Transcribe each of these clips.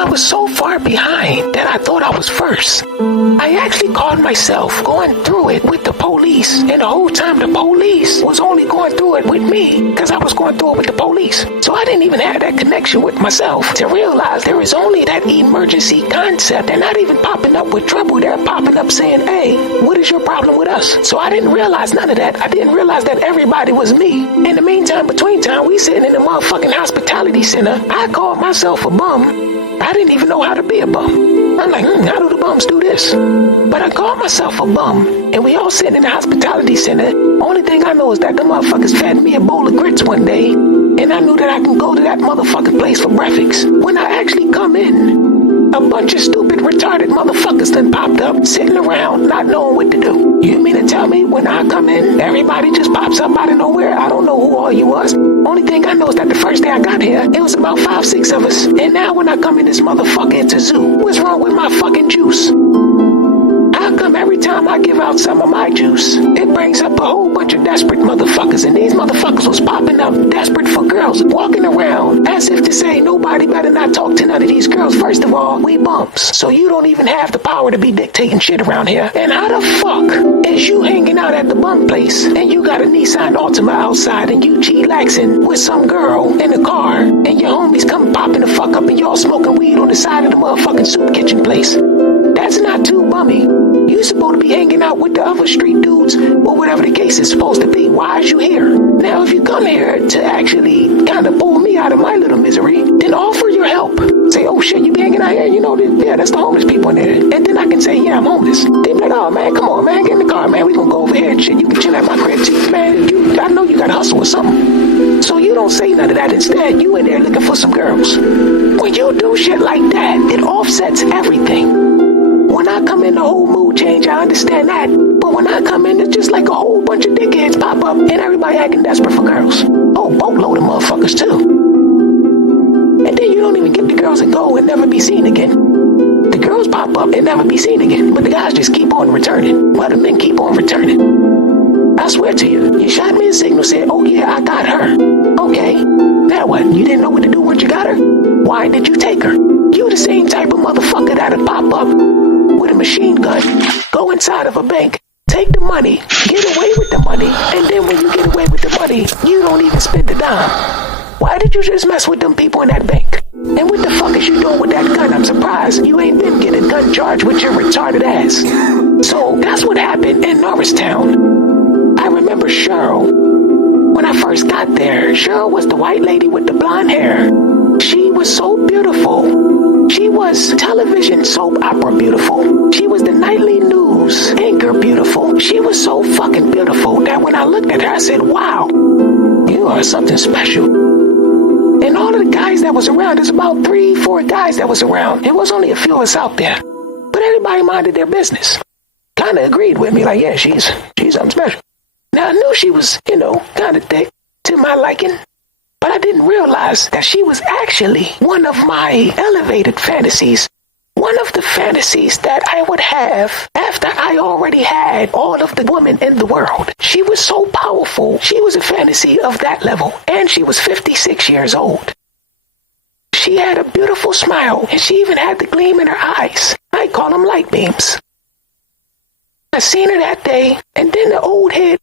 I was so far behind that I thought I was first. I actually caught myself going through it with the police, and the whole time the police was only going through it with me because I was going through it with the police. So I didn't even have that connection with myself to realize there is only that emergency concept. They're not even popping up with trouble. They're popping up saying, hey, what is your problem with us? So I didn't realize none of that. I didn't realize that everybody was me. In the meantime, between time, we sitting in the motherfucking hospitality center. I called myself a bum. I didn't even know how to be a bum. I'm like, how do the bums do this? But I called myself a bum, and we all sitting in the hospitality center. Only thing I know is that the motherfuckers fed me a bowl of grits one day, and I knew that I can go to that motherfucking place for breakfast. When I actually come in, a bunch of stupid, retarded motherfuckers then popped up, sitting around, not knowing what to do. You mean to tell me when I come in, everybody just pops up out of nowhere? I don't know who all you was. Only thing I know is that the first day I got here, it was about 5, 6 of us. And now when I come in this motherfucker, it's a zoo. What's wrong with my fucking juice? How come every time I give out some of my juice, it brings up a whole bunch of desperate motherfuckers, and these motherfuckers was popping up desperate for girls, walking around as if to say nobody better not talk to none of these girls. First of all, we bumps, so you don't even have the power to be dictating shit around here. And how the fuck is you hanging out at the bum place, and you got a Nissan Altima outside, and you chillaxing with some girl in a car, and your homies come popping the fuck up, and y'all smoking weed on the side of the motherfucking soup kitchen place? That's not too bummy. You supposed to be hanging out with the other street dudes, or whatever the case is supposed to be. Why is you here? Now, if you come here to actually kind of pull me out of my little misery, then offer your help. Say, oh shit, you be hanging out here? You know, yeah, that's the homeless people in there. And then I can say, yeah, I'm homeless. They be like, oh man, come on, man, get in the car, man. We gonna go over here and shit. You can chill at my crib too, man. I know you gotta hustle or something. So you don't say none of that. Instead, you in there looking for some girls. When you do shit like that, it offsets everything. When I come in, the whole mood change, I understand that. But when I come in, it's just like a whole bunch of dickheads pop up and everybody acting desperate for girls. Oh, boatload of motherfuckers too. And then you don't even get the girls and go and never be seen again. The girls pop up and never be seen again. But the guys just keep on returning, while the men keep on returning. I swear to you, you shot me a signal, said, oh yeah, I got her. Okay, now what? You didn't know what to do once you got her? Why did you take her? You the same type of motherfucker that'll pop up with a machine gun, go inside of a bank, take the money, get away with the money, and then when you get away with the money, you don't even spend the dime. Why did you just mess with them people in that bank? And what the fuck is you doing with that gun? I'm surprised you ain't been getting gun charged with your retarded ass. So that's what happened in Norristown. I remember Cheryl. When I first got there, Cheryl was the white lady with the blonde hair. She was so beautiful. She was television soap opera beautiful. She was the nightly news anchor beautiful. She was so fucking beautiful that when I looked at her, I said, wow, you are something special. And all of the guys that was around, there's about 3, 4 guys that was around. It was only a few of us out there. But everybody minded their business. Kind of agreed with me, like, yeah, she's something special. Now, I knew she was, kind of thick to my liking. But I didn't realize that she was actually one of my elevated fantasies. One of the fantasies that I would have after I already had all of the women in the world. She was so powerful. She was a fantasy of that level. And she was 56 years old. She had a beautiful smile, and she even had the gleam in her eyes. I call them light beams. I seen her that day, and then the old head,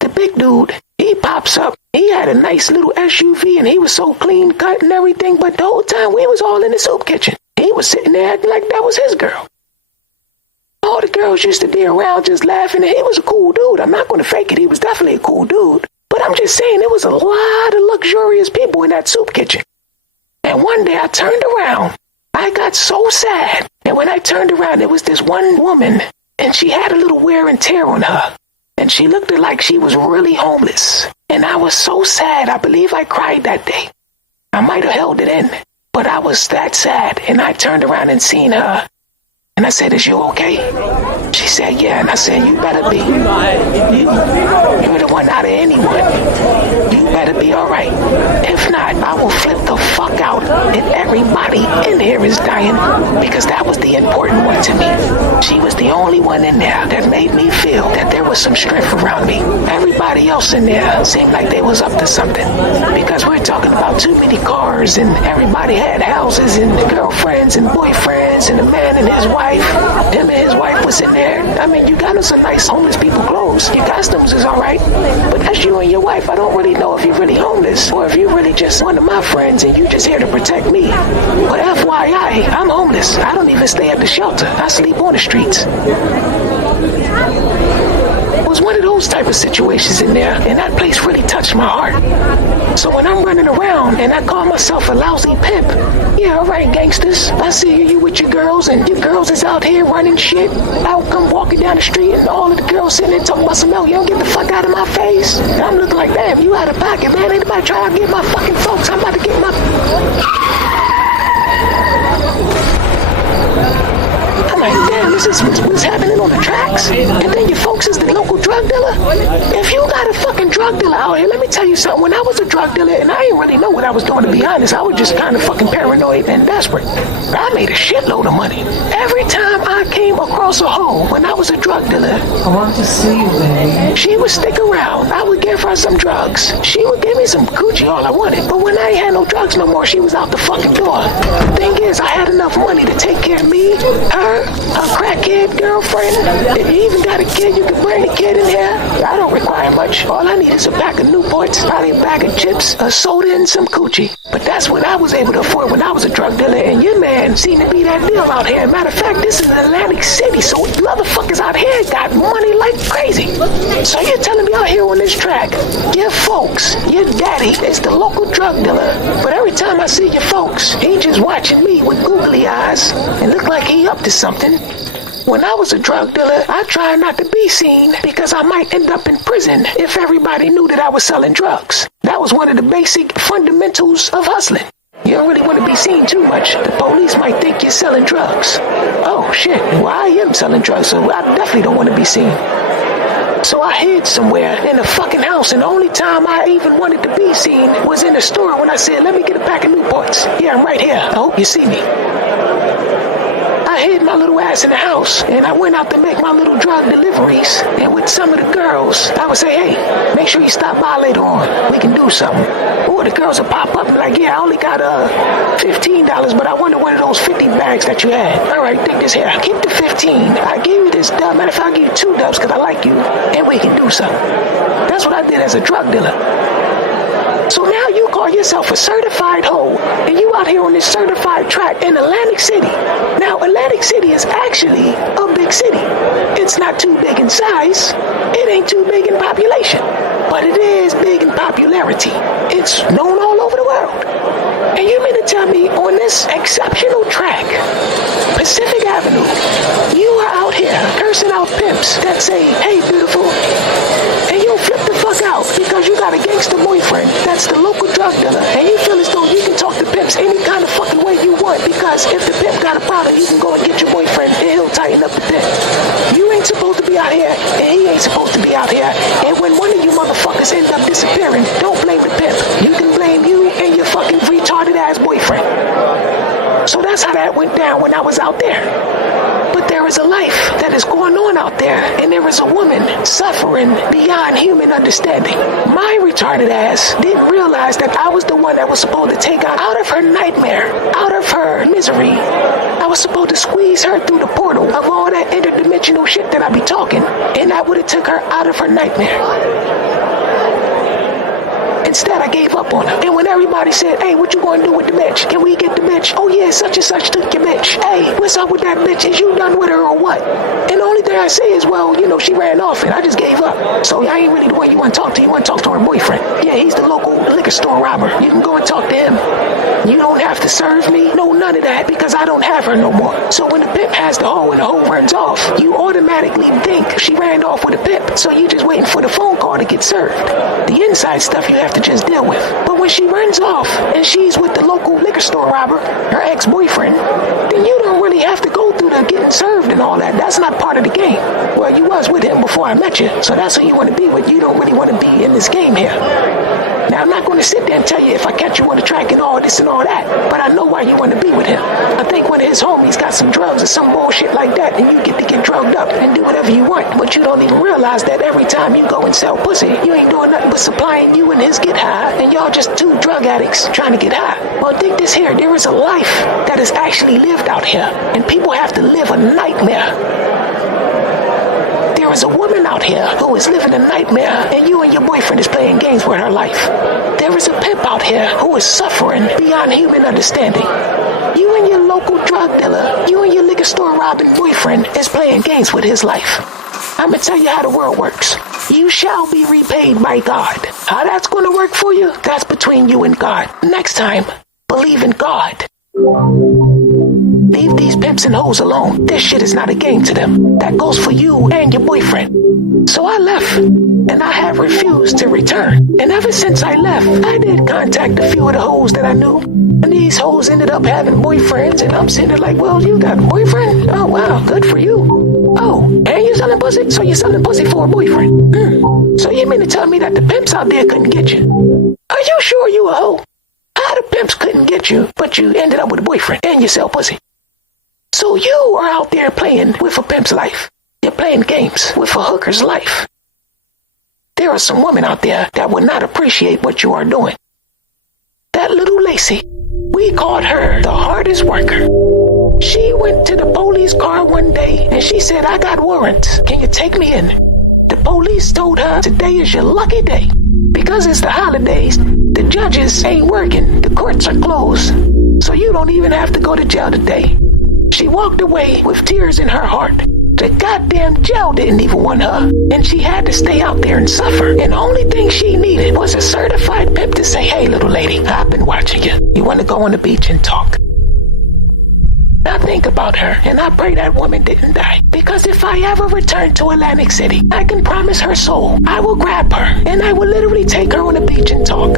the big dude, he pops up. He had a nice little SUV, and he was so clean cut and everything, but the whole time we was all in the soup kitchen. He was sitting there acting like that was his girl. All the girls used to be around just laughing, and he was a cool dude. I'm not going to fake it. He was definitely a cool dude. But I'm just saying, there was a lot of luxurious people in that soup kitchen. And one day I turned around. I got so sad. And when I turned around, there was this one woman, and she had a little wear and tear on her. And she looked like she was really homeless. And I was so sad. I believe I cried that day. I might have held it in, but I was that sad. And I turned around and seen her. And I said, is you okay? She said, yeah. And I said, you better be. You're the one out of anyone. You better be all right. If not, God, I will flip the fuck out and everybody in here is dying, because that was the important one to me. She was the only one in there that made me feel that there was some strength around me. Everybody else in there seemed like they was up to something, because we're talking about too many cars and everybody had houses and girlfriends and boyfriends and a man and his wife. Him and his wife was in there. I mean, you got us some nice homeless people clothes. Your customs is alright, but that's you and your wife. I don't really know if you're really homeless or if you're really just one of my friends and you just here to protect me. But FYI, I'm homeless. I don't even stay at the shelter. I sleep on the streets. It was one of those type of situations in there, and that place really touched my heart. So when I'm running around and I call myself a lousy pimp, yeah, alright gangsters, I see you with your girls, and your girls is out here running shit. Out come walking down the street and all of the girls sitting there talking about some, yo, get the fuck out of my face. And I'm looking like, damn, you out of pocket, man. Ain't nobody trying to get my fucking folks. I'm about to get my... I'm like, damn, this is what's happening on the tracks? And then your folks is the local drug dealer? If you got a fucking drug dealer out here, let me tell you something. When I was a drug dealer, and I didn't really know what I was doing, to be honest, I was just kind of fucking paranoid and desperate. I made a shitload of money. Every time I came across a hoe when I was a drug dealer, I want to see you, baby. She would stick around. I would give her some drugs. She would give me some Gucci, all I wanted. But when I ain't had no drugs no more, she was out the fucking door. The thing is, I had enough money to take care of me, her, a crackhead girlfriend. If you even got a kid, you can bring the kid in here. I don't require much. All I need is a pack of Newports, probably a bag of chips, a soda, and some coochie. But that's what I was able to afford when I was a drug dealer, and your man seemed to be that deal out here. Matter of fact, this is Atlantic City, so motherfuckers out here got money like crazy. So you're telling me out here on this track, your folks, your daddy is the local drug dealer, but every time I see your folks, he just watching me with googly eyes and look like he up to something. When I was a drug dealer, I tried not to be seen because I might end up in prison if everybody knew that I was selling drugs. That was one of the basic fundamentals of hustling. You don't really want to be seen too much. The police might think you're selling drugs. Oh shit, well I am selling drugs, so I definitely don't want to be seen. So I hid somewhere in a fucking house, and the only time I even wanted to be seen was in the store when I said, let me get a pack of Newports. Yeah, I'm right here. I hope you see me. I hid my little ass in the house, and I went out to make my little drug deliveries. And with some of the girls, I would say, hey, make sure you stop by later on. We can do something. Or the girls would pop up and be like, yeah, I only got $15, but I wanted one of those 50 bags that you had. All right, take this here. Keep the 15. I gave you this dub. Matter of fact, I'll give you 2 dubs because I like you, and we can do something. That's what I did as a drug dealer. So now you call yourself a certified hoe, and you out here on this certified track in Atlantic City. Now, Atlantic City is actually a big city. It's not too big in size. It ain't too big in population. But it is big in popularity. It's known all over the world. And you mean to tell me on this exceptional track, Pacific Avenue, you are out here cursing out pimps that say, hey, beautiful, and you'll flip the fuck out because you got a gangster boyfriend that's the local drug dealer, and you feel as though you can talk to pimps any kind of fucking way you want, because if the pimp got a problem, you can go and get your boyfriend and he'll tighten up the pimp. You ain't supposed to be out here, and he ain't supposed to be out here, and when one of you motherfuckers end up disappearing, don't blame the pimp. You can blame you and your fucking retarded ass boyfriend. So that's how that went down when I was out there. But there is a life that is going on out there, and there is a woman suffering beyond human understanding. My retarded ass didn't realize that I was the one that was supposed to take her out of her nightmare, out of her misery. I was supposed to squeeze her through the portal of all that interdimensional shit that I be talking, and that would have took her out of her nightmare. Instead, I gave up on her. And when everybody said, hey, what you gonna do with the bitch? Can we get the bitch? Oh yeah, such and such took your bitch. Hey, what's up with that bitch? Is you done with her or what? And the only thing I say is, well, you know, she ran off and I just gave up. So I ain't really the one you want to talk to. You want to talk to her boyfriend. Yeah, he's the local liquor store robber. You can go and talk to him. You don't have to serve me. No, none of that, because I don't have her no more. So when the pimp has the hoe and the hoe runs off, you automatically think she ran off with a pimp. So you just waiting for the phone call to get served. The inside stuff you have to just deal with. But when she runs off and she's with the local liquor store robber, her ex-boyfriend, then you don't really have to go through the getting served and all that. That's not part of the game. Well, you was with him before I met you, so that's who you want to be with. You don't really want to be in this game here. Now, I'm not going to sit there and tell you if I catch you on the track and all this and all that, but I know why you want to be with him. I think one of his homies got some drugs or some bullshit like that, and you get to get drugged up and do whatever you want, but you don't even realize that every time you go and sell pussy, you ain't doing nothing but supplying you and his get high, and y'all just two drug addicts trying to get high. Well, think this here, there is a life that is actually lived out here, and people have to live a nightmare. There is a woman out here who is living a nightmare, and you and your boyfriend is playing games with her life. There is a pimp out here who is suffering beyond human understanding. You and your local drug dealer, you and your liquor store robbing boyfriend is playing games with his life. I'm gonna tell you how the world works. You shall be repaid by God. How that's gonna work for you, that's between you and God. Next time, believe in God. Leave these pimps and hoes alone. This shit is not a game to them. That goes for you and your boyfriend. So I left, and I have refused to return. And ever since I left, I did contact a few of the hoes that I knew. And these hoes ended up having boyfriends, and I'm sitting there like, well, you got a boyfriend? Oh, wow, good for you. Oh, and you selling pussy? So you're selling pussy for a boyfriend? So you mean to tell me that the pimps out there couldn't get you? Are you sure you a hoe? How the pimps couldn't get you, but you ended up with a boyfriend and you sell pussy? So you are out there playing with a pimp's life. You're playing games with a hooker's life. There are some women out there that would not appreciate what you are doing. That little Lacey, we called her the hardest worker. She went to the police car one day and she said, I got warrants. Can you take me in? The police told her, today is your lucky day. Because it's the holidays, the judges ain't working, the courts are closed. So you don't even have to go to jail today. She walked away with tears in her heart. The goddamn jail didn't even want her, and she had to stay out there and suffer. And the only thing she needed was a certified pimp to say, hey, little lady, I've been watching you. You want to go on the beach and talk? I think about her, and I pray that woman didn't die. Because if I ever return to Atlantic City, I can promise her soul, I will grab her, and I will literally take her on the beach and talk.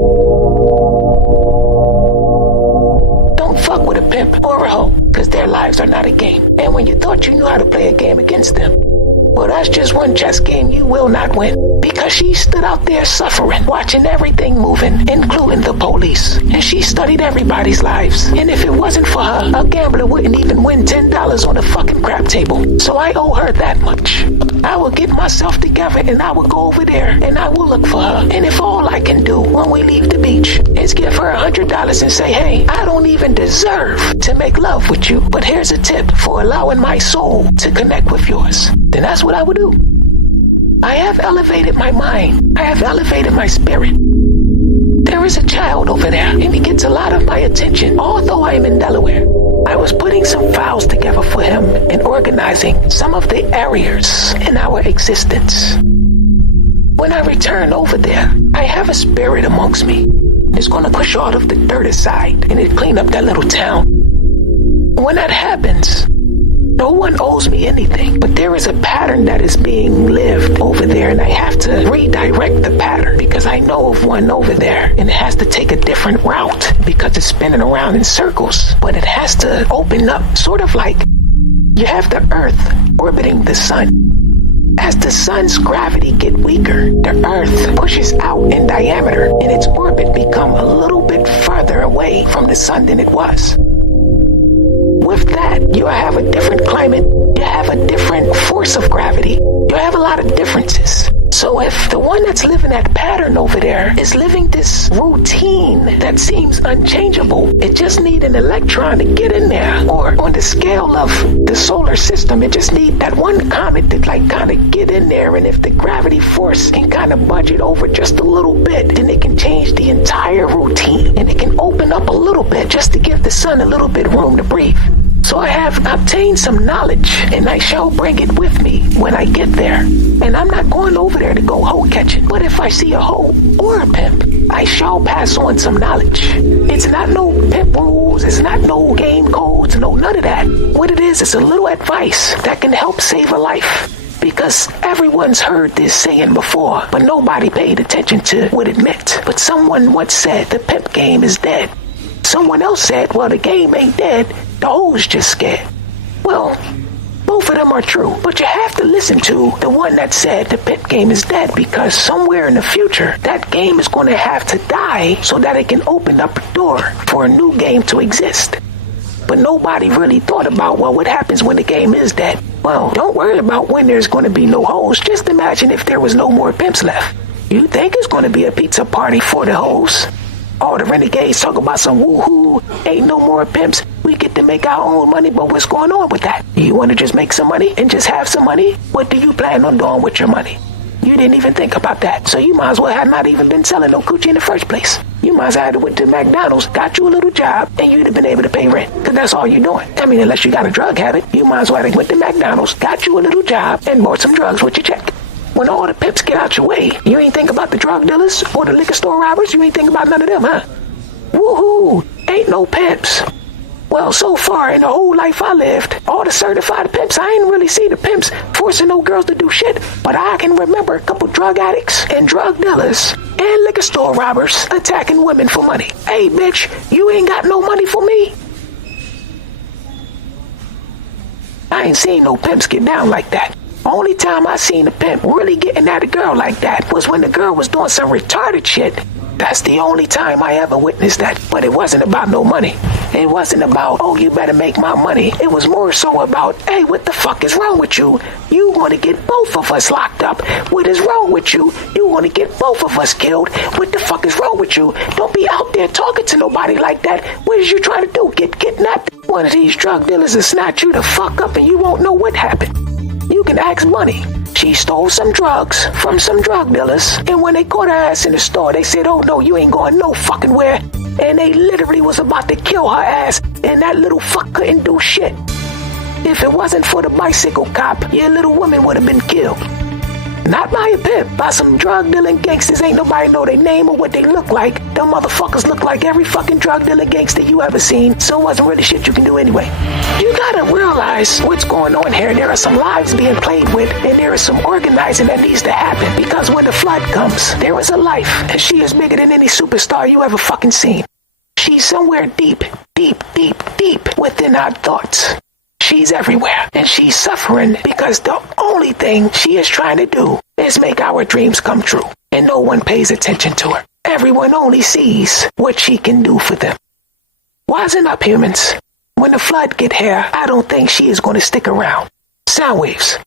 Don't fuck with a pimp or a hoe, because their lives are not a game. And when you thought you knew how to play a game against them, well, that's just one chess game you will not win. Because she stood out there suffering, watching everything moving, including the police. And she studied everybody's lives. And if it wasn't for her, a gambler wouldn't even win $10 on a fucking crap table. So I owe her that much. I will get myself together and I will go over there and I will look for her. And if all I can do when we leave the beach is give her $100 and say, hey, I don't even deserve to make love with you, but here's a tip for allowing my soul to connect with yours, then that's what I would do. I have elevated my mind. I have elevated my spirit. There is a child over there, and he gets a lot of my attention, although I am in Delaware. I was putting some files together for him and organizing some of the areas in our existence. When I return over there, I have a spirit amongst me. It's going to push all of the dirt aside, and it clean up that little town. When that happens, no one owes me anything, but there is a pattern that is being lived over there, and I have to redirect the pattern because I know of one over there, and it has to take a different route because it's spinning around in circles, but it has to open up, sort of like you have the Earth orbiting the sun. As the sun's gravity get weaker, the Earth pushes out in diameter, and its orbit become a little bit further away from the sun than it was. With that, you have a different climate, you have a different force of gravity, you have a lot of differences. So if the one that's living that pattern over there is living this routine that seems unchangeable, it just needs an electron to get in there. Or on the scale of the solar system, it just needs that one comet to like kind of get in there. And if the gravity force can kind of budge it over just a little bit, then it can change the entire routine. And it can open up a little bit just to give the sun a little bit room to breathe. So I have obtained some knowledge, and I shall bring it with me when I get there. And I'm not going over there to go hoe catching, but if I see a hoe or a pimp, I shall pass on some knowledge. It's not no pimp rules, it's not no game codes, no none of that. What it is a little advice that can help save a life. Because everyone's heard this saying before, but nobody paid attention to what it meant. But someone once said the pimp game is dead. Someone else said, well, the game ain't dead, the hoes just scared. Well, both both of them are true, but you have to listen to the one that said the pimp game is dead, because somewhere in the future, that game is going to have to die so that it can open up a door for a new game to exist. But nobody really thought about, well, what happens when the game is dead? Well, don't worry about when there's going to be no hoes. Just imagine if there was no more pimps left. You think it's going to be a pizza party for the hoes? All the renegades talk about some woohoo, ain't no more pimps. We get to make our own money, but what's going on with that? You want to just make some money and just have some money? What do you plan on doing with your money? You didn't even think about that, so you might as well have not even been selling no coochie in the first place. You might as well have went to McDonald's, got you a little job, and you'd have been able to pay rent, because that's all you're doing. I mean, unless you got a drug habit, you might as well have went to McDonald's, got you a little job, and bought some drugs with your check. When all the pimps get out your way, you ain't think about the drug dealers or the liquor store robbers? You ain't think about none of them, huh? Woohoo! Ain't no pimps. Well, so far in the whole life I lived, all the certified pimps, I ain't really see the pimps forcing no girls to do shit, but I can remember a couple drug addicts and drug dealers and liquor store robbers attacking women for money. Hey, bitch, you ain't got no money for me? I ain't seen no pimps get down like that. Only time I seen a pimp really getting at a girl like that was when the girl was doing some retarded shit. That's the only time I ever witnessed that. But it wasn't about no money. It wasn't about, oh, you better make my money. It was more so about, hey, what the fuck is wrong with you? You want to get both of us locked up. What is wrong with you? You want to get both of us killed. What the fuck is wrong with you? Don't be out there talking to nobody like that. What is you trying to do? Get kidnapped? One of these drug dealers will snatch you the fuck up and you won't know what happened. You can ask Money. She stole some drugs from some drug dealers, and when they caught her ass in the store, they said, oh no, you ain't going no fucking where. And they literally was about to kill her ass, and that little fuck couldn't do shit. If it wasn't for the bicycle cop, your little woman would have been killed. Not by a pimp, by some drug dealing gangsters. Ain't nobody know their name or what they look like. Them motherfuckers look like every fucking drug dealing gangster you ever seen, so it wasn't really shit you can do anyway. You gotta realize what's going on here. There are some lives being played with, and there is some organizing that needs to happen, because when the flood comes, there is a life, and she is bigger than any superstar you ever fucking seen. She's somewhere deep, deep, deep, deep within our thoughts. She's everywhere, and she's suffering because the only thing she is trying to do is make our dreams come true, and no one pays attention to her. Everyone only sees what she can do for them. Wisen up, humans. When the flood get here, I don't think she is going to stick around. Soundwaves.